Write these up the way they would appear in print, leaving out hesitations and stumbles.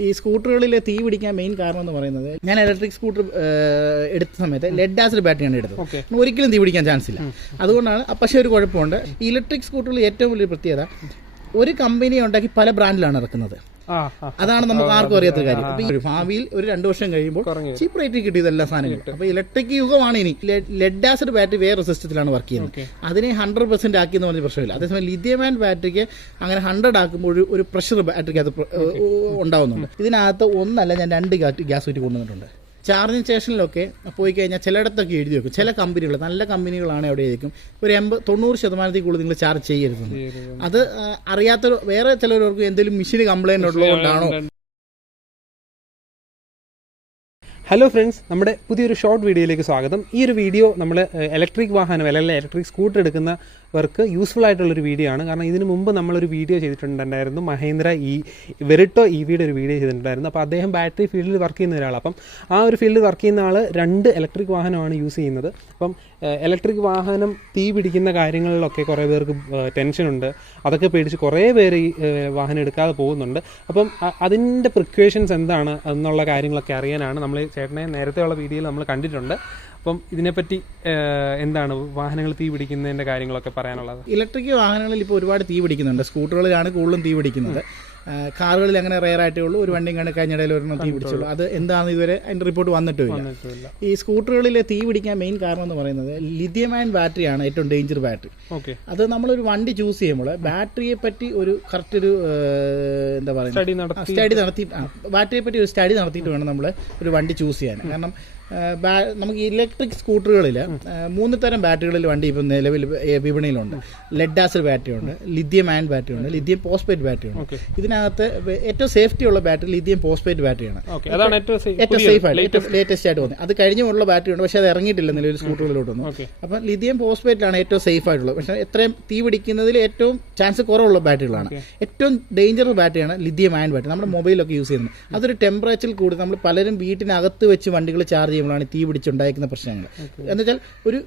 ഈ സ്കൂട്ടറുകളിൽ തീ പിടിക്കാൻ മെയിൻ കാരണം എന്ന് പറയുന്നത്, ഞാൻ ഇലക്ട്രിക് സ്കൂട്ടർ എടുത്ത സമയത്ത് ലെഡ് ആസിഡ് ബാറ്ററിയാണ് എടുത്തത്. ഒരിക്കലും തീ പിടിക്കാൻ ചാൻസ് ഇല്ല. അതുകൊണ്ടാണ്. പക്ഷേ ഒരു കുഴപ്പമുണ്ട്, ഇലക്ട്രിക് സ്കൂട്ടറിൽ ഏറ്റവും വലിയ പ്രത്യേകത, ഒരു കമ്പനി ഉണ്ടാക്കി പല ബ്രാൻഡിലാണ് ഇറക്കുന്നത്. അതാണ് നമുക്ക് ആർക്കും അറിയാത്ത കാര്യം. അപ്പൊ ഭാവിയിൽ ഒരു 2 വർഷം കഴിയുമ്പോൾ ചീപ്പ് റേറ്റിൽ കിട്ടിയതെല്ലാം സാധനങ്ങൾ. അപ്പൊ ഇലക്ട്രിക് യുഗമാണ് ഇനി. ലെഡ് ആസിഡ് ബാറ്ററി വേറെ സിസ്റ്റത്തിലാണ് വർക്ക് ചെയ്യുന്നത്. അതിനെ 100% ആക്കിയെന്ന് പറഞ്ഞ പ്രശ്നമില്ല. അതേസമയം ലിഥിയം അയൺ ബാറ്ററിക്ക് അങ്ങനെ 100 ആക്കുമ്പോൾ ഒരു പ്രഷർ ബാറ്ററിക്ക് അത് ഉണ്ടാവുന്നുണ്ട്. ഇതിനകത്ത് ഒന്നല്ല, ഞാൻ 2 ഗ്യാസ് കുറ്റി കൊണ്ടുവന്നിട്ടുണ്ട്. ചാർജിങ് സ്റ്റേഷനിലൊക്കെ പോയി കഴിഞ്ഞാൽ ചിലയിടത്തൊക്കെ എഴുതി വെക്കും. ചില കമ്പനികൾ, നല്ല കമ്പനികളാണ് അവിടെ എഴുതിക്കും ഒരു 80-90% കൂടുതൽ നിങ്ങൾ ചാർജ് ചെയ്യരുത്. അത് അറിയാത്ത വേറെ ചിലർക്ക് എന്തെങ്കിലും മെഷീൻ കംപ്ലൈന്റ് ഉള്ളതുകൊണ്ടാണോ? ഹലോ ഫ്രണ്ട്സ്, നമ്മുടെ പുതിയൊരു ഷോർട്ട് വീഡിയോയിലേക്ക് സ്വാഗതം. ഈ ഒരു വീഡിയോ നമ്മൾ ഇലക്ട്രിക് വാഹനം അല്ലെങ്കിൽ ഇലക്ട്രിക് സ്കൂട്ടർ എടുക്കുന്നവർക്ക് യൂസ്ഫുൾ ആയിട്ടുള്ളൊരു വീഡിയോ ആണ്. കാരണം ഇതിനു മുമ്പ് നമ്മളൊരു വീഡിയോ ചെയ്തിട്ടുണ്ടായിരുന്നു, മഹേന്ദ്ര വെറിട്ടോ EVയുടെ ഒരു വീഡിയോ ചെയ്തിട്ടുണ്ടായിരുന്നു. അപ്പോൾ അദ്ദേഹം ബാറ്ററി ഫീൽഡിൽ വർക്ക് ചെയ്യുന്ന ഒരാളാണ്. അപ്പം ആ ഒരു ഫീൽഡിൽ വർക്ക് ചെയ്യുന്ന ആൾ 2 ഇലക്ട്രിക് വാഹനമാണ് യൂസ് ചെയ്യുന്നത്. അപ്പം ഇലക്ട്രിക് വാഹനം തീ പിടിക്കുന്ന കാര്യങ്ങളിലൊക്കെ കുറേ പേർക്ക് ടെൻഷനുണ്ട്. അതൊക്കെ പേടിച്ച് കുറേ പേര് ഈ വാഹനം എടുക്കാതെ പോകുന്നുണ്ട്. അപ്പം അതിൻ്റെ പ്രിക്വേഷൻസ് എന്താണ് എന്നുള്ള കാര്യങ്ങളൊക്കെ അറിയാനാണ് നമ്മൾ ചേട്ടനെ നേരത്തെയുള്ള വീഡിയോയിൽ നമ്മൾ കണ്ടിട്ടുണ്ട്. അപ്പം ഇതിനെപ്പറ്റി എന്താണ് വാഹനങ്ങൾ തീ പിടിക്കുന്നതിൻ്റെ കാര്യങ്ങളൊക്കെ പറയാനുള്ളത്? ഇലക്ട്രിക് വാഹനങ്ങളിൽ ഇപ്പോൾ ഒരുപാട് തീ പിടിക്കുന്നുണ്ട്. സ്കൂട്ടറുകളിലാണ് കൂടുതലും തീ പിടിക്കുന്നത്. കാറുകളിൽ അങ്ങനെ റെയർ ആയിട്ടേ ഉള്ളൂ. ഒരു വണ്ടിയും കണ്ട് കഴിഞ്ഞിടയിൽ ഒരെണ്ണം തീ പിടിച്ചുള്ളൂ. അത് എന്താണെന്ന് ഇതുവരെ അതിൻ്റെ റിപ്പോർട്ട് വന്നിട്ടില്ല. ഈ സ്കൂട്ടറുകളിൽ തീ പിടിക്കാൻ മെയിൻ കാരണം എന്ന് പറയുന്നത്, ലിഥിയം അയൺ ബാറ്ററിയാണ് ഏറ്റവും ഡേഞ്ചർ ബാറ്ററി. അത് നമ്മളൊരു വണ്ടി ചൂസ് ചെയ്യുമ്പോൾ ബാറ്ററിയെ പറ്റി ഒരു കറക്റ്റ് ഒരു എന്താ പറയുക സ്റ്റഡി നടത്തി, ബാറ്ററിയെ പറ്റി ഒരു സ്റ്റഡി നടത്തിയിട്ട് വേണം നമ്മൾ ഒരു വണ്ടി ചൂസ് ചെയ്യാൻ. കാരണം നമുക്ക് ഇലക്ട്രിക് സ്കൂട്ടറുകളിൽ 3 തരം ബാറ്ററികളിൽ വണ്ടി ഇപ്പം നിലവിൽ വിപണിയിലുണ്ട്. ലെഡ് ആസിഡ് ബാറ്ററി ഉണ്ട്, ലിഥിയം അയൺ ബാറ്ററി ഉണ്ട്, ലിഥിയം ഫോസ്ഫേറ്റ് ബാറ്ററി ഉണ്ട്. ഇതിനകത്ത് ഏറ്റവും സേഫ്റ്റി ഉള്ള ബാറ്ററി ലിഥിയം ഫോസ്ഫേറ്റ് ബാറ്ററിയാണ്. ഏറ്റവും സേഫ് ആയിട്ട്, ഏറ്റവും ലേറ്റസ്റ്റ് ആയിട്ട് വന്നത്. അത് കഴിഞ്ഞുള്ള ബാറ്ററി ഉണ്ട്, പക്ഷേ അത് ഇറങ്ങിയിട്ടില്ല നിലവിൽ സ്കൂട്ടറുകളിലോട്ടൊന്നും. അപ്പം ലിഥിയം ഫോസ്ഫേറ്റിലാണ് ഏറ്റവും സേഫ് ആയിട്ടുള്ളത്. പക്ഷേ എത്രയും തീ പിടിക്കുന്നതിൽ ഏറ്റവും ചാൻസ് കുറവുള്ള ബാറ്ററികളാണ്. ഏറ്റവും ഡേഞ്ചറസ് ബാറ്ററിയാണ് ലിഥിയം അയൺ ബാറ്ററി. നമ്മുടെ മൊബൈലൊക്കെ യൂസ് ചെയ്യുന്നത് അതൊരു ടെമ്പറേച്ചറിൽ കൂടി നമ്മൾ പലരും വീട്ടിനകത്ത് വെച്ച് വണ്ടികൾ ചാർജ് ാണ് തീ പിടിച്ചുണ്ടായിരിക്കുന്ന പ്രശ്നങ്ങൾ. എന്നുവെച്ചാൽ ഒരു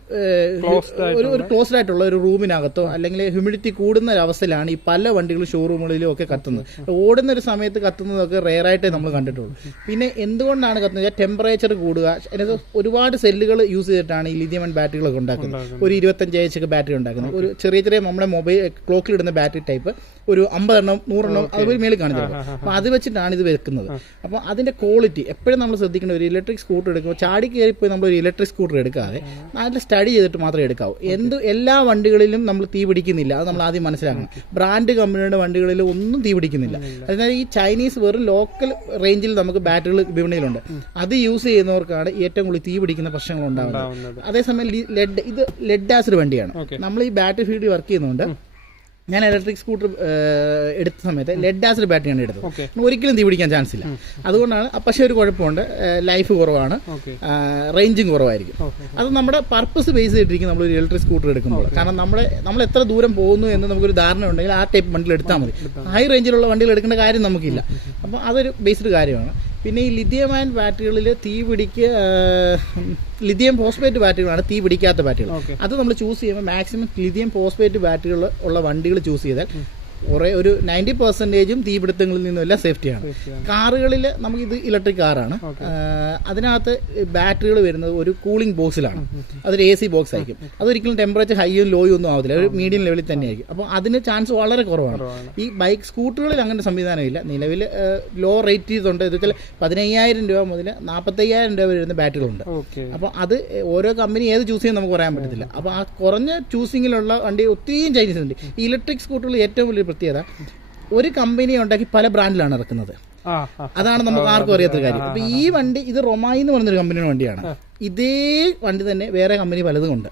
ക്ലോസ്ഡ് ആയിട്ടുള്ള ഒരു റൂമിനകത്തോ അല്ലെങ്കിൽ ഹ്യൂമിഡിറ്റി കൂടുന്ന ഒരവസ്ഥയിലാണ് ഈ പല വണ്ടികളും ഷോറൂമുകളിലും ഒക്കെ കത്തുന്നത്. ഓടുന്ന ഒരു സമയത്ത് കത്തുന്നതൊക്കെ റെയറായിട്ടേ നമ്മൾ കണ്ടിട്ടുള്ളൂ. പിന്നെ എന്തുകൊണ്ടാണ് കത്തുന്നത്? ടെമ്പറേച്ചർ കൂടുക. അതിനകത്ത് ഒരുപാട് സെല്ലുകൾ യൂസ് ചെയ്തിട്ടാണ് ഈ ലിഥിയം അയൺ ബാറ്ററികളൊക്കെ ഉണ്ടാക്കുന്നത്. ഒരു 25 ബാറ്ററി ഉണ്ടാക്കുന്നത്. ഒരു ചെറിയ നമ്മുടെ മൊബൈൽ ക്ലോക്കിലിടുന്ന ബാറ്ററി ടൈപ്പ് ഒരു 50 എണ്ണം 100 എണ്ണം അതുപോലെ മേളിൽ കാണിച്ചത്. അപ്പോൾ അത് വെച്ചിട്ടാണ് ഇത് വെക്കുന്നത്. അപ്പോൾ അതിൻ്റെ ക്വാളിറ്റി എപ്പോഴും നമ്മൾ ശ്രദ്ധിക്കേണ്ട. ഒരു ഇലക്ട്രിക് സ്കൂട്ടർ എടുക്കുമ്പോൾ ചാടി കയറിപ്പോയി നമ്മൾ ഒരു ഇലക്ട്രിക് സ്കൂട്ടർ എടുക്കാതെ നല്ല സ്റ്റഡി ചെയ്തിട്ട് മാത്രമേ എടുക്കാവൂ. എല്ലാ വണ്ടികളിലും നമ്മൾ തീ പിടിക്കുന്നില്ല. അത് നമ്മൾ ആദ്യം മനസ്സിലാക്കണം. ബ്രാൻഡ് കമ്പനിയുടെ വണ്ടികളിൽ ഒന്നും തീ പിടിക്കുന്നില്ല. അതിനാൽ ഈ ചൈനീസ് വെറും ലോക്കൽ റേഞ്ചിൽ നമുക്ക് ബാറ്ററികൾ വിപണിയിലുണ്ട്. അത് യൂസ് ചെയ്യുന്നവർക്കാണ് ഏറ്റവും കൂടുതൽ തീ പിടിക്കുന്ന പ്രശ്നങ്ങൾ ഉണ്ടാകുന്നത്. അതേസമയം ഇത് ലെഡ് ആസിഡ് വണ്ടിയാണ്. നമ്മൾ ഈ ബാറ്ററി ഫീൽഡിൽ വർക്ക് ചെയ്യുന്നതുകൊണ്ട് ഞാൻ ഇലക്ട്രിക് സ്കൂട്ടർ എടുത്ത സമയത്ത് ലെഡ് ആസിഡ് ബാറ്ററിയാണ് എടുത്തത്. ഒരിക്കലും തീ പിടിക്കാൻ ചാൻസ് ഇല്ല. അതുകൊണ്ടാണ്. പക്ഷേ ഒരു കുഴപ്പമുണ്ട്, ലൈഫ് കുറവാണ്, റേഞ്ചും കുറവായിരിക്കും. അത് നമ്മുടെ പർപ്പസ് ബേസ് ചെയ്തിട്ടിരിക്കും നമ്മളൊരു ഇലക്ട്രിക് സ്കൂട്ടർ എടുക്കുമ്പോൾ. കാരണം നമ്മൾ എത്ര ദൂരം പോകുന്നു എന്ന് നമുക്കൊരു ധാരണ ഉണ്ടെങ്കിൽ ആ ടൈപ്പ് വണ്ടിയിൽ എടുത്താൽ മതി. ഹൈ റേഞ്ചിലുള്ള വണ്ടികൾ എടുക്കേണ്ട കാര്യം നമുക്കില്ല. അപ്പോൾ അതൊരു ബേസ്ഡ് കാര്യമാണ്. പിന്നെ ഈ ലിഥിയം അയൺ ബാറ്ററികളിൽ ലിഥിയം ഫോസ്ഫേറ്റ് ബാറ്ററികളാണ് തീ പിടിക്കാത്ത ബാറ്ററികൾ. അത് നമ്മൾ ചൂസ് ചെയ്യുമ്പോൾ മാക്സിമം ലിഥിയം ഫോസ്ഫേറ്റ് ബാറ്ററികൾ ഉള്ള വണ്ടികൾ ചൂസ് ചെയ്താൽ ഒരു 90% തീപിടുത്തങ്ങളിൽ നിന്നെല്ലാം സേഫ്റ്റിയാണ്. കാറുകളിൽ നമുക്കിത് ഇലക്ട്രിക് കാറാണ്. അതിനകത്ത് ബാറ്ററികൾ വരുന്നത് ഒരു കൂളിംഗ് ബോക്സിലാണ്. അതൊരു AC ബോക്സ് ആയിരിക്കും. അതൊരിക്കലും ടെമ്പറേച്ചർ ഹൈയും ലോയും ഒന്നും ആവത്തില്ല. ഒരു മീഡിയം ലെവലിൽ തന്നെ ആയിരിക്കും. അപ്പോൾ അതിന് ചാൻസ് വളരെ കുറവാണ്. ഈ ബൈക്ക് സ്കൂട്ടറുകളിൽ അങ്ങനെ സംവിധാനമില്ല. നിലവിൽ ലോ റേറ്റ് ചെയ്തുണ്ട്. ഇതൊക്കെ 15,000 രൂപ മുതൽ 45,000 രൂപ വരുന്ന ബാറ്ററികളുണ്ട്. അപ്പോൾ അത് ഓരോ കമ്പനി ഏത് ചൂസ് ചെയ്യാൻ നമുക്ക് പറയാൻ പറ്റത്തില്ല. അപ്പോൾ ആ കുറഞ്ഞ ചൂസിങ്ങിലുള്ള വണ്ടി ഒത്തിരിയും ചൈനീസ് ഉണ്ട്. ഈ ഇലക്ട്രിക് സ്കൂട്ടറിൽ ഏറ്റവും വലിയ പ്രത്യേകത, ഒരു കമ്പനി ഉണ്ടാക്കി പല ബ്രാൻഡിലാണ് ഇറക്കുന്നത്. അതാണ് നമുക്ക് ആർക്കും അറിയാത്ത കാര്യം. അപ്പൊ ഈ വണ്ടി ഇത് റൊമായി എന്ന് പറഞ്ഞൊരു കമ്പനിയുടെ വണ്ടിയാണ്. ഇതേ വണ്ടി തന്നെ വേറെ കമ്പനി പലതും ഉണ്ട്.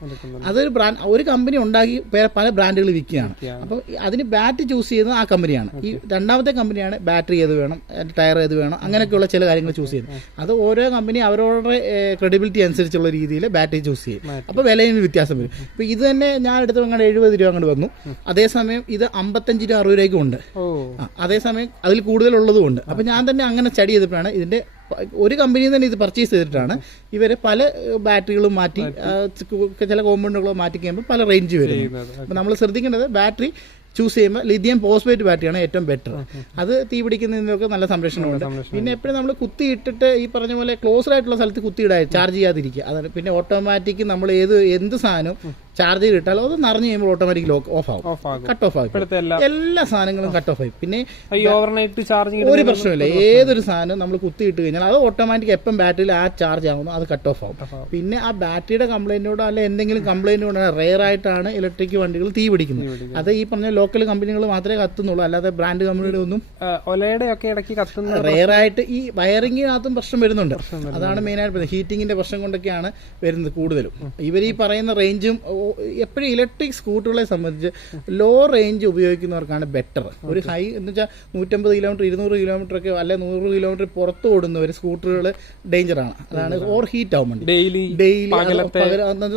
അതൊരു ഒരു കമ്പനി ഉണ്ടാക്കി പല ബ്രാൻഡുകൾ വിൽക്കുകയാണ്. അപ്പോൾ അതിന് ബാറ്ററി ചൂസ് ചെയ്യുന്നത് ആ കമ്പനിയാണ്. ഈ രണ്ടാമത്തെ കമ്പനിയാണ് ബാറ്ററി ഏത് വേണം, ടയർ ഏത് വേണം, അങ്ങനെയൊക്കെയുള്ള ചില കാര്യങ്ങൾ ചൂസ് ചെയ്യുന്നത്. അത് ഓരോ കമ്പനി അവരവരുടെ ക്രെഡിബിലിറ്റി അനുസരിച്ചുള്ള രീതിയിൽ ബാറ്ററി ചൂസ് ചെയ്യും. അപ്പോൾ വിലയിൽ വ്യത്യാസം വരും. ഇപ്പോൾ ഇത് തന്നെ ഞാൻ എടുത്ത് അങ്ങോട്ട് 70 രൂപ അങ്ങോട്ട് വന്നു. അതേസമയം ഇത് 55 രൂപ 60 രൂപയ്ക്കും ഉണ്ട്. അതേസമയം അതിൽ കൂടുതലുള്ളതും ഉണ്ട്. അപ്പോൾ ഞാൻ തന്നെ അങ്ങനെ സ്റ്റഡി ചെയ്തപ്പോഴാണ് ഇതിൻ്റെ ഒരു കമ്പനിയിൽ തന്നെ ഇത് പർച്ചേസ് ചെയ്തിട്ടാണ് ഇവർ പല ബാറ്ററികളും മാറ്റി ചില കോമ്പൗണ്ടുകളും മാറ്റി കഴിയുമ്പോൾ പല റേഞ്ച് വരും. അപ്പോൾ നമ്മൾ ശ്രദ്ധിക്കേണ്ടത് ബാറ്ററി ചൂസ് ചെയ്യുമ്പോൾ ലിഥിയം ഫോസ്ഫേറ്റ് ബാറ്ററിയാണ് ഏറ്റവും ബെറ്റർ. അത് തീ പിടിക്കുന്നതിനൊക്കെ നല്ല സംരക്ഷണമുണ്ട്. പിന്നെ എപ്പോഴും നമ്മൾ കുത്തിയിട്ടിട്ട് ഈ പറഞ്ഞ പോലെ ക്ലോസ്ഡ് ആയിട്ടുള്ള സ്ഥലത്ത് കുത്തിയിടാൻ ചാർജ് ചെയ്യാതിരിക്കുക. അതാണ്. പിന്നെ ഓട്ടോമാറ്റിക് നമ്മൾ എന്ത് സാധനവും ചാർജ് ചെയ്തിട്ടാൽ അത് നിറഞ്ഞു കഴിയുമ്പോൾ ഓട്ടോമാറ്റിക് ഓഫ് ആവും, കട്ട് ഓഫ് ആവും. എല്ലാ സാധനങ്ങളും കട്ട് ഓഫ് ആയി. പിന്നെ ഒരു പ്രശ്നമില്ല, ഏതൊരു സാധനം നമ്മൾ കുത്തിയിട്ട് കഴിഞ്ഞാൽ അത് ഓട്ടോമാറ്റിക് എപ്പം ബാറ്ററിയിൽ ആ ചാർജ് ആവുന്നു അത് കട്ട് ഓഫ് ആവും. പിന്നെ ആ ബാറ്ററിയുടെ കംപ്ലൈന്റോടോ അല്ല എന്തെങ്കിലും കംപ്ലൈന്റ് കൊണ്ടാണ് റെയർ ആയിട്ടാണ് ഇലക്ട്രിക് വണ്ടികൾ തീ പിടിക്കുന്നത്. അത് ഈ പറഞ്ഞ ലോക്കൽ കമ്പനികൾ മാത്രമേ കത്തുന്നുള്ളൂ, അല്ലാതെ ബ്രാൻഡ് കമ്പനിയുടെ ഒന്നും റെയർ ആയിട്ട്. ഈ വയറിങ്ങിനകത്തും പ്രശ്നം വരുന്നുണ്ട്, അതാണ് മെയിനായിട്ട് ഹീറ്റിങ്ങിന്റെ പ്രശ്നം കൊണ്ടൊക്കെയാണ് വരുന്നത് കൂടുതലും. ഇവർ ഈ പറയുന്ന റേഞ്ചും എപ്പോഴും ഇലക്ട്രിക് സ്കൂട്ടറുകളെ സംബന്ധിച്ച് ലോ റേഞ്ച് ഉപയോഗിക്കുന്നവർക്കാണ് ബെറ്റർ. ഒരു ഹൈ എന്ന് വെച്ചാൽ 150 കിലോമീറ്റർ 200 കിലോമീറ്റർ ഒക്കെ അല്ലെ 100 കിലോമീറ്റർ പുറത്ത് ഓടുന്നവർ സ്കൂട്ടറുകൾ ഡേഞ്ചറാണ്. അതാണ് ഓവർ ഹീറ്റ് ആവും വണ്ടി. ഡെയിലി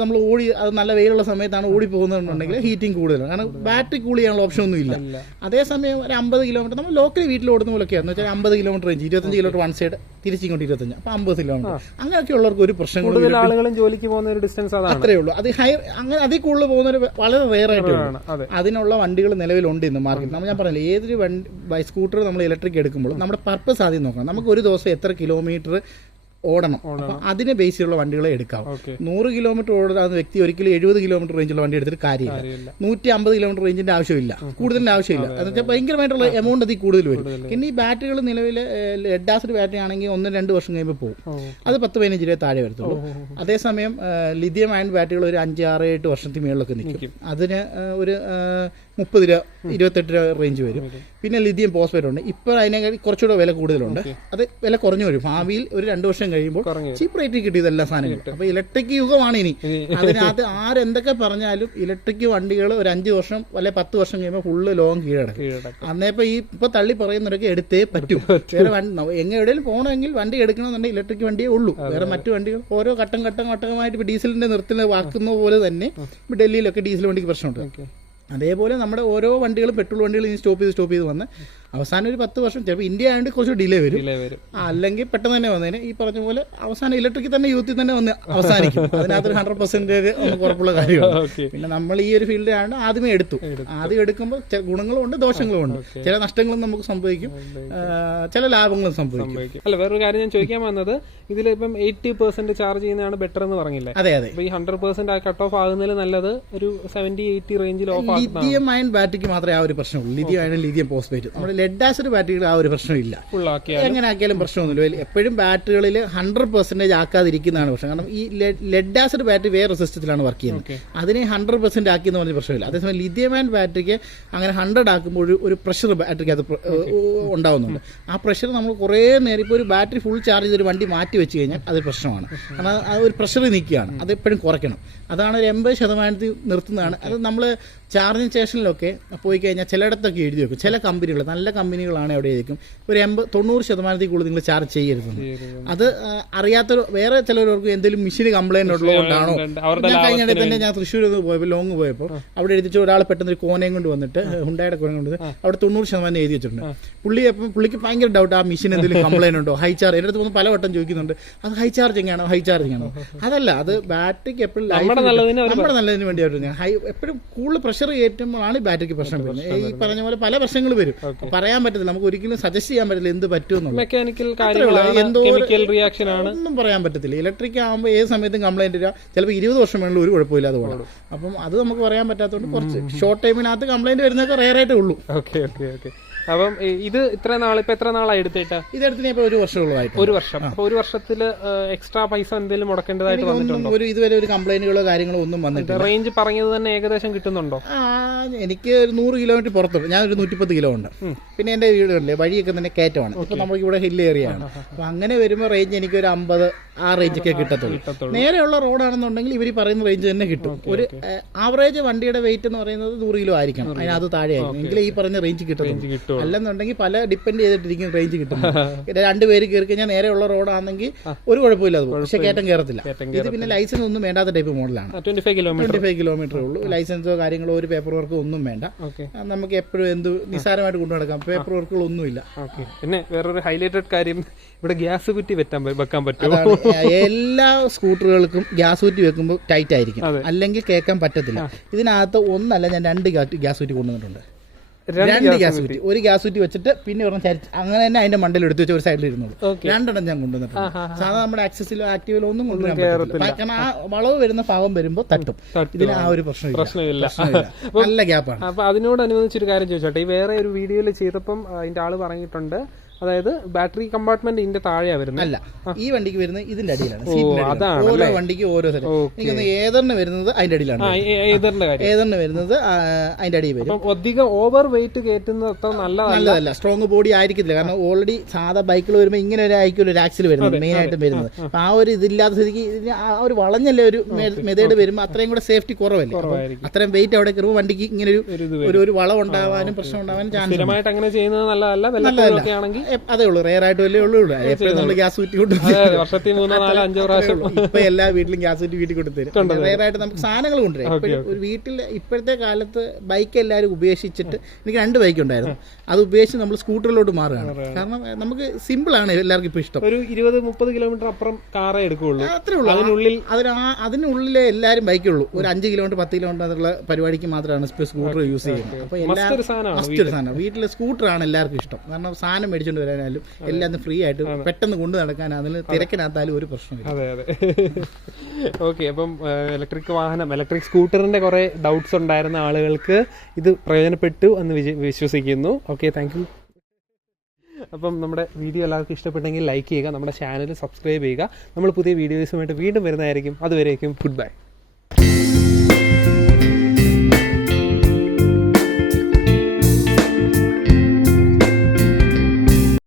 നമ്മൾ ഓടി അത് നല്ല വെയിലുള്ള സമയത്താണ് ഓടി പോകുന്നതെന്നുണ്ടെങ്കിൽ ഹീറ്റിംഗ് കൂടുതലാണ്, കാരണം ബാറ്ററി കൂൾ ചെയ്യാനുള്ള ഓപ്ഷൻ ഒന്നും ഇല്ല. അതേസമയം ഒരു 50 കിലോമീറ്റർ നമ്മൾ ലോക്കൽ വീട്ടിൽ ഓടുന്ന പോലെയൊക്കെയാണ് വെച്ചാൽ 50 kilometre range 25 kilometre one side തിരിച്ചിങ്ങോട്ട് 25, അപ്പോൾ 50 കിലോമീറ്റർ അങ്ങനെയൊക്കെ ഉള്ളവർക്ക് ഒരു പ്രശ്നം ജോലിക്ക് പോകുന്ന ഒരു ഡിസ്റ്റൻസ് അത്രേ ഉള്ളൂ. അത് ഹൈ അങ്ങനെ അതിൽ കൂടുതൽ പോകുന്നവർ വളരെ റെയർ ആയിട്ട് അതിനുള്ള വണ്ടികൾ നിലവിലുണ്ട് ഇന്ന് മാർക്കറ്റ്. ഞാൻ പറഞ്ഞില്ല, ഏതൊരു സ്കൂട്ടർ നമ്മൾ ഇലക്ട്രിക് എടുക്കുമ്പോൾ നമ്മുടെ പർപ്പസ് ആദ്യം നോക്കണം. നമുക്ക് ഒരു ദിവസം എത്ര കിലോമീറ്റർ ഓടണം, അതിനെ ബേസ് ചെയ്തുള്ള വണ്ടികളെ എടുക്കാം. 100 കിലോമീറ്റർ ഓടുന്ന വ്യക്തി ഒരിക്കലും 70 കിലോമീറ്റർ റേഞ്ചുള്ള വണ്ടി എടുത്തിട്ട് കാര്യമില്ല. 150 കിലോമീറ്റർ റേഞ്ചിന്റെ ആവശ്യമില്ല, കൂടുതലിന്റെ ആവശ്യമില്ല. എന്ന് വെച്ചാൽ ഭയങ്കരമായിട്ടുള്ള എമൗണ്ട് അതിൽ കൂടുതൽ വരും. പിന്നെ ഈ ബാറ്ററികൾ നിലവിൽ ലെഡ് ആസിഡ് ബാറ്ററി ആണെങ്കിൽ 1-2 വർഷം കഴിയുമ്പോൾ പോകും, അത് 10-15 രൂപ താഴെ വരത്തുള്ളൂ. അതേസമയം ലിഥിയം അയൺ ബാറ്ററികൾ ഒരു 5-6-8 വർഷത്തിന് മേളിലൊക്കെ നിൽക്കും. അതിന് ഒരു 30 രൂപ 28 രൂപ റേഞ്ച് വരും. പിന്നെ ലിഥിയം ഫോസ്ഫേറ്റ് ഉണ്ട്, ഇപ്പോൾ അതിനേക്കാൾ കുറച്ചുകൂടെ വില കൂടുതലുണ്ട്. അത് വില കുറഞ്ഞു വരും. ഭാവിയിൽ ഒരു 2 വർഷം കഴിയുമ്പോൾ ചീപ്പ് റേറ്റിൽ കിട്ടിയത് എല്ലാ സാധനങ്ങളും. അപ്പൊ ഇലക്ട്രിക് യുഗമാണ് ഇനി. അതിനകത്ത് ആരെന്തൊക്കെ പറഞ്ഞാലും ഇലക്ട്രിക് വണ്ടികൾ ഒരു 5 വർഷം അല്ലെ 10 വർഷം കഴിയുമ്പോൾ ഫുള്ള് ലോകം കീഴടക്കും. അന്നേപ്പോ ഇപ്പൊ തള്ളി പറയുന്നവരൊക്കെ എടുത്തേ പറ്റൂ. വേറെ എവിടെയും പോകണമെങ്കിൽ വണ്ടി എടുക്കണമെന്നുണ്ടെങ്കിൽ ഇലക്ട്രിക് വണ്ടിയേ ഉള്ളൂ. വേറെ മറ്റു വണ്ടികൾ ഓരോ ഘട്ടമായിട്ട് ഇപ്പൊ ഡീസലിന്റെ നിർത്തിൽ വാക്കുന്ന പോലെ തന്നെ ഇപ്പൊ ഡൽഹിയിലൊക്കെ ഡീസൽ വണ്ടിക്ക് പ്രശ്നമുണ്ട്. അതേപോലെ നമ്മുടെ ഓരോ വണ്ടികളും പെട്രോൾ വണ്ടികൾ ഇനി സ്റ്റോപ്പ് ചെയ്ത് വന്ന് അവസാനം ഒരു 10 വർഷം ചിലപ്പോൾ ഇന്ത്യ ആയതുകൊണ്ട് കുറച്ച് ഡിലേ വരും. അല്ലെങ്കിൽ പെട്ടെന്ന് തന്നെ വന്നതിന് ഈ പറഞ്ഞ പോലെ അവസാനം ഇലക്ട്രിക് തന്നെ യൂത്തിൽ തന്നെ വന്ന് അവസാനിക്കും. അതിനകത്തൊരു 100% നമുക്ക് ഉറപ്പുള്ള കാര്യമാണ്. പിന്നെ നമ്മൾ ഈ ഒരു ഫീൽഡിലാണ് ആദ്യം എടുക്കുമ്പോൾ ഗുണങ്ങളും ഉണ്ട് ദോഷങ്ങളും ഉണ്ട്. ചില നഷ്ടങ്ങളും നമുക്ക് സംഭവിക്കും, ചില ലാഭങ്ങളും സംഭവിക്കും. അല്ല, വേറൊരു കാര്യം ഞാൻ ചോദിക്കാൻ വന്നത്, ഇതിലിപ്പം 80% ചാർജ് ചെയ്യുന്നതാണ് ബെറ്റർ എന്ന് പറഞ്ഞില്ലേ? അതെ. ഈ 100% കട്ട് ഓഫ് ആകുന്നതിൽ നല്ലത് ഒരു 70-80 റേഞ്ചിൽ ഓഫ് ആകും. ലിഥിയം അയൺ ബാറ്ററിക്ക് മാത്രമേ ആ ഒരു പ്രശ്നമുള്ളൂ. ലിഥിയം അയൺ ലിഥിയം ഫോസ്ഫേറ്റ് നമ്മുടെ ലെഡ് ആസിഡ് ബാറ്ററികൾ ആ ഒരു പ്രശ്നമില്ല. എങ്ങനെ ആക്കിയാലും പ്രശ്നമൊന്നുമില്ല. എപ്പോഴും ബാറ്ററികളിൽ 100% ആക്കാതിരിക്കുന്നതാണ് പ്രശ്നം. കാരണം ഈ ലെഡ് ആസിഡ് ബാറ്ററി വേറെ സിസ്റ്റത്തിലാണ് വർക്ക് ചെയ്യുന്നത്. അതിനെ 100% ആക്കിയെന്ന് പറഞ്ഞ പ്രശ്നമില്ല. അതേസമയം ലിഥിയം അയൺ ബാറ്ററിക്ക് അങ്ങനെ 100 ആക്കുമ്പോൾ ഒരു പ്രഷർ ബാറ്ററിക്ക് അത് ഉണ്ടാവുന്നുണ്ട്. ആ പ്രഷർ നമ്മൾ കുറേ നേരം ഇപ്പോൾ ഒരു ബാറ്ററി ഫുൾ ചാർജ് ചെയ്തൊരു വണ്ടി മാറ്റി വെച്ച് കഴിഞ്ഞാൽ അത് പ്രശ്നമാണ്. കാരണം ആ ഒരു പ്രഷർ നിൽക്കുകയാണ്, അത് എപ്പോഴും കുറയ്ക്കണം. അതാണ് ഒരു 80% നിർത്തുന്നതാണ്. അത് നമ്മൾ ചാർജിങ് സ്റ്റേഷനിലൊക്കെ പോയി കഴിഞ്ഞാൽ ചിലയിടത്തൊക്കെ എഴുതി വെക്കും. ചില കമ്പനികൾ നല്ല കമ്പനികളാണ് അവിടെ എഴുതിക്കും ഒരു 80-90% കൂടുതൽ നിങ്ങൾ ചാർജ് ചെയ്യരുത്. അത് അറിയാത്ത വേറെ ചിലവർക്ക് എന്തെങ്കിലും മെഷീൻ കംപ്ലൈന്റ് ഉള്ളതുകൊണ്ടാണോ? ഞാൻ കഴിഞ്ഞിടെ തന്നെ ഞാൻ തൃശ്ശൂർ പോയപ്പോൾ ലോങ് പോയപ്പോൾ അവിടെ എഴുതിച്ച ഒരാൾ പെട്ടെന്ന് ഒരു കോനയും കൊണ്ട് വന്നിട്ട് ഹുണ്ടായുടെ കോനയും കൊണ്ട് അവിടെ 90% എഴുതി വെച്ചിട്ടുണ്ട്. പുള്ളിക്ക് ഭയങ്കര ഡൗട്ട്, ആ മെഷീൻ എന്തെങ്കിലും കംപ്ലൈന്റ് ഉണ്ടോ, ഹൈ ചാർജ്. എൻ്റെ അടുത്ത് പലവട്ടം ചോദിക്കുന്നുണ്ട്, അത് ഹൈ ചാർജിങ് ആണോ ഹൈ ചാർജിങ് ആണോ? അതല്ല, അത് ബാറ്ററിക്ക് എപ്പോഴും നമ്മുടെ നല്ലതിന് വേണ്ടിയായിരുന്നു. എപ്പോഴും കൂടുതൽ പ്രഷർ കയറ്റുമ്പോഴാണ് ബാറ്ററിക്ക് പ്രശ്നം വരുന്നത്. ഈ പറഞ്ഞ പോലെ പല പ്രശ്നങ്ങൾ വരും. പറയാൻ പറ്റത്തില്ല, നമുക്ക് ഒരിക്കലും സജസ്റ്റ് ചെയ്യാൻ പറ്റില്ല എന്ത് പറ്റുമെന്നുള്ള. മെക്കാനിക്കൽ ഒന്നും പറയാൻ പറ്റത്തില്ല. ഇലക്ട്രിക് ആകുമ്പോൾ ഏത് സമയത്തും കംപ്ലൈന്റ് വരിക. ചിലപ്പോൾ 20 വർഷം വേണമെങ്കിൽ ഒരു കുഴപ്പമില്ലാതെ പോകണം. അപ്പം അത് നമുക്ക് പറയാൻ പറ്റാത്തതുകൊണ്ട് കുറച്ച് ഷോർട്ട് ടൈമിനകത്ത് കംപ്ലൈന്റ് വരുന്നതൊക്കെ റെയർ ആയിട്ടേ ഉള്ളൂ. അപ്പം ഇത് എത്ര നാളായി എടുത്തിട്ട്? ഇതെടുത്തിന് ഇപ്പോൾ 1 വർഷമുള്ളതായിട്ട്. 1 വർഷം. അപ്പൊ 1 വർഷത്തില് എക്സ്ട്രാ പൈസ എന്തെങ്കിലും മുടക്കേണ്ടതായിട്ട് വന്നിട്ടുണ്ടോ? ഇതുവരെ ഒരു കംപ്ലൈന്റുകളോ കാര്യങ്ങളോ ഒന്നും വന്നിട്ടില്ല. റേഞ്ച് പറഞ്ഞത് തന്നെ ഏകദേശം കിട്ടുന്നുണ്ടോ? എനിക്ക് ഒരു 100 കിലോമീറ്റർ പുറത്തുണ്ട്. ഞാൻ ഒരു 130 കിലോ ഉണ്ട്. പിന്നെ എന്റെ വീടുകളിലെ വഴിയൊക്കെ തന്നെ കയറ്റമാണ്. ഇപ്പൊ നമുക്ക് ഇവിടെ ഹിൽ ഏരിയ ആണ്. അപ്പൊ അങ്ങനെ വരുമ്പോൾ റേഞ്ച് എനിക്ക് ഒരു 50 ആ റേഞ്ചൊക്കെ കിട്ടത്തുള്ളൂ. നേരെയുള്ള റോഡാണെന്നുണ്ടെങ്കിൽ ഇവർ പറയുന്ന റേഞ്ച് തന്നെ കിട്ടും. ഒരു ആവറേജ് വണ്ടിയുടെ വെയിറ്റ് എന്ന് പറയുന്നത് 100 കിലോ ആയിരിക്കണം, അതിനകത്ത് താഴെ ആയിരിക്കും, എങ്കിലും ഈ പറഞ്ഞ റേഞ്ച് കിട്ടും. അല്ലെന്നുണ്ടെങ്കിൽ പല ഡിപ്പെൻഡ് ചെയ്തിട്ടിരിക്കും റേഞ്ച് കിട്ടുന്നത്. 2 പേര് കയറി കഴിഞ്ഞാൽ നേരെയുള്ള റോഡാണെങ്കിൽ ഒരു കുഴപ്പമില്ല, അത് പക്ഷെ കയറ്റം കയറത്തില്ല. ഇത് പിന്നെ ലൈസൻസ് ഒന്നും വേണ്ടാത്ത ടൈപ്പ് മോഡലാണ്. 25 കിലോമീറ്റർ ഉള്ളൂ. ലൈസൻസോ കാര്യങ്ങളോ ഒരു പേപ്പർ വർക്കോ ഒന്നും വേണ്ട. നമുക്ക് എപ്പോഴും എന്ത് നിസ്സാരമായിട്ട് കൊണ്ടു നടക്കാം. പേപ്പർ വർക്കുകളൊന്നുമില്ല. പിന്നെ വേറൊരു ഹൈലൈറ്റഡ് കാര്യം, ഇവിടെ ഗ്യാസ് കുറ്റി വെക്കാൻ പറ്റുമോ? എല്ലാ സ്കൂട്ടറുകൾക്കും ഗ്യാസ് കുറ്റി വെക്കുമ്പോൾ ടൈറ്റ് ആയിരിക്കും, അല്ലെങ്കിൽ കേൾക്കാൻ പറ്റത്തില്ല. ഇതിനകത്ത് ഒന്നല്ല, ഞാൻ 2 ഗ്യാസ് കുറ്റി കൊണ്ടുവന്നിട്ടുണ്ട്. 2 ഗ്യാസ് കുറ്റി, ഒരു ഗ്യാസ് കുറ്റി വെച്ചിട്ട് പിന്നെ ഒരെണ്ണം ചരിച്ച് അങ്ങനെ തന്നെ അതിന്റെ മണ്ടയിൽ എടുത്ത് വെച്ച് ഒരു സൈഡിൽ ഇരുന്നുള്ളൂ. 2 എണ്ണം ഞാൻ കൊണ്ടുവന്നിട്ടുണ്ട്. സാധാരണ നമ്മുടെ ആക്സസിലോ ആക്റ്റീവിലോ ഒന്നും കൊണ്ടുവരാൻ പറ്റില്ല. കാരണം ആ വളവ് വരുന്ന ഭാഗം വരുമ്പോ തട്ടും. ഇതിന് ആ ഒരു പ്രശ്നമില്ല. നല്ല ഗ്യാപ്പാണ്. അപ്പൊ അതിനോടനുബന്ധിച്ചൊരു കാര്യം ചോദിച്ചോട്ടെ, ഈ വേറെ ഒരു വീഡിയോയിൽ ചെയ്തപ്പം അതിന്റെ ആള് പറഞ്ഞിട്ടുണ്ട്, അതായത് ബാറ്ററി കമ്പാർട്ട്മെന്റ് ഇതിന്റെ താഴെയാ വരുന്നത്. അല്ല, ഈ വണ്ടിക്ക് വരുന്നത് ഇതിന്റെ അടിയിലാണ്. ഓരോ വണ്ടിക്ക് ഓരോ സ്ഥലം. എനിക്കൊന്ന് ഏതറിന് വരുന്നത് അതിന്റെ അടിയിലാണ്. ഏതറിന് വരുന്നത് അതിന്റെ അടിയിൽ വരും. അധികം ഓവർ വെയിറ്റ് കയറ്റുന്നത് അത്ര നല്ലതല്ല. സ്ട്രോങ് ബോഡി ആയിരിക്കത്തില്ല. കാരണം ഓൾറെഡി സാധാ ബൈക്കിൽ വരുമ്പോൾ ഇങ്ങനെ ഒരു ആയിരിക്കും ഒരു ആക്സിൽ വരുന്നത്, മെയിൻ ആയിട്ടും വരുന്നത്. അപ്പൊ ആ ഒരു ഇതില്ലാത്ത സ്ഥിതിക്ക് ആ ഒരു വളഞ്ഞല്ലേ ഒരു മെതേഡ് വരുമ്പോൾ അത്രയും കൂടെ സേഫ്റ്റി കുറവല്ലേ. അത്രയും വെയിറ്റ് അവിടെ കയറുമ്പോൾ വണ്ടിക്ക് ഇങ്ങനെ ഒരു വളം ഉണ്ടാവാനും പ്രശ്നം ഉണ്ടാവാനും ചാൻസ്. അങ്ങനെ ചെയ്യുന്നത് നല്ലതല്ല. അതേ ഉള്ളൂ, റെയർ ആയിട്ട് വല്ലേ ഉള്ളൂ. എപ്പോഴും നമ്മൾ ഗ്യാസ് കുറ്റി വർഷത്തിൽ 3-4-5 പ്രാവശ്യം ഇപ്പൊ എല്ലാ വീട്ടിലും ഗ്യാസ് കുറ്റി വീട്ടിൽ കൊടുത്തരും. റെയർ ആയിട്ട് നമുക്ക് സാധനങ്ങൾ കൊണ്ടുവരാം. ഒരു വീട്ടിൽ ഇപ്പോഴത്തെ കാലത്ത് ബൈക്ക് എല്ലാവരും ഉപേക്ഷിച്ചിട്ട്, എനിക്ക് 2 ബൈക്ക് ഉണ്ടായിരുന്നു, അത് ഉപേക്ഷിച്ച് നമ്മൾ സ്കൂട്ടറിലോട്ട് മാറുകയാണ്. കാരണം നമുക്ക് സിമ്പിൾ ആണ് എല്ലാവർക്കും ഇപ്പൊ ഇഷ്ടം. ഒരു 20-30 കിലോമീറ്റർ അപ്പുറം കാറേ എടുക്കുള്ളൂ. അത്രേ ഉള്ളൂ. അതിനുള്ളിലെ എല്ലാവരും ബൈക്കുള്ളൂ. ഒരു 5 കിലോമീറ്റർ 10 കിലോമീറ്റർ എന്നുള്ള പരിപാടിക്ക് മാത്രമാണ് സ്കൂട്ടർ യൂസ് ചെയ്യുന്നത്. അപ്പൊ എല്ലാവരും സാധനം വീട്ടിൽ സ്കൂട്ടറാണ് എല്ലാവർക്കും ഇഷ്ടം. കാരണം സാധനം മേടിച്ചോണ്ട് വരാനാലും എല്ലാം ഫ്രീ ആയിട്ട് പെട്ടെന്ന് കൊണ്ടു നടക്കാനാലും തിരക്കിനകത്താലും ഒരു പ്രശ്നമില്ല. അതെ. ഓക്കെ, അപ്പം ഇലക്ട്രിക് സ്കൂട്ടറിന്റെ കുറെ ഡൗട്ട്സ് ഉണ്ടായിരുന്ന ആളുകൾക്ക് ഇത് പ്രയോജനപ്പെട്ടു എന്ന് വിശ്വസിക്കുന്നു. Okay, thank you. അപ്പം നമ്മുടെ വീഡിയോ എല്ലാവർക്കും ഇഷ്ടപ്പെട്ടെങ്കിൽ ലൈക്ക് ചെയ്യുക, നമ്മുടെ ചാനൽ സബ്സ്ക്രൈബ് ചെയ്യുക. നമ്മൾ പുതിയ വീഡിയോസുമായിട്ട് വീണ്ടും വരുന്നതായിരിക്കും. അതുവരേക്കും ഗുഡ് ബൈ.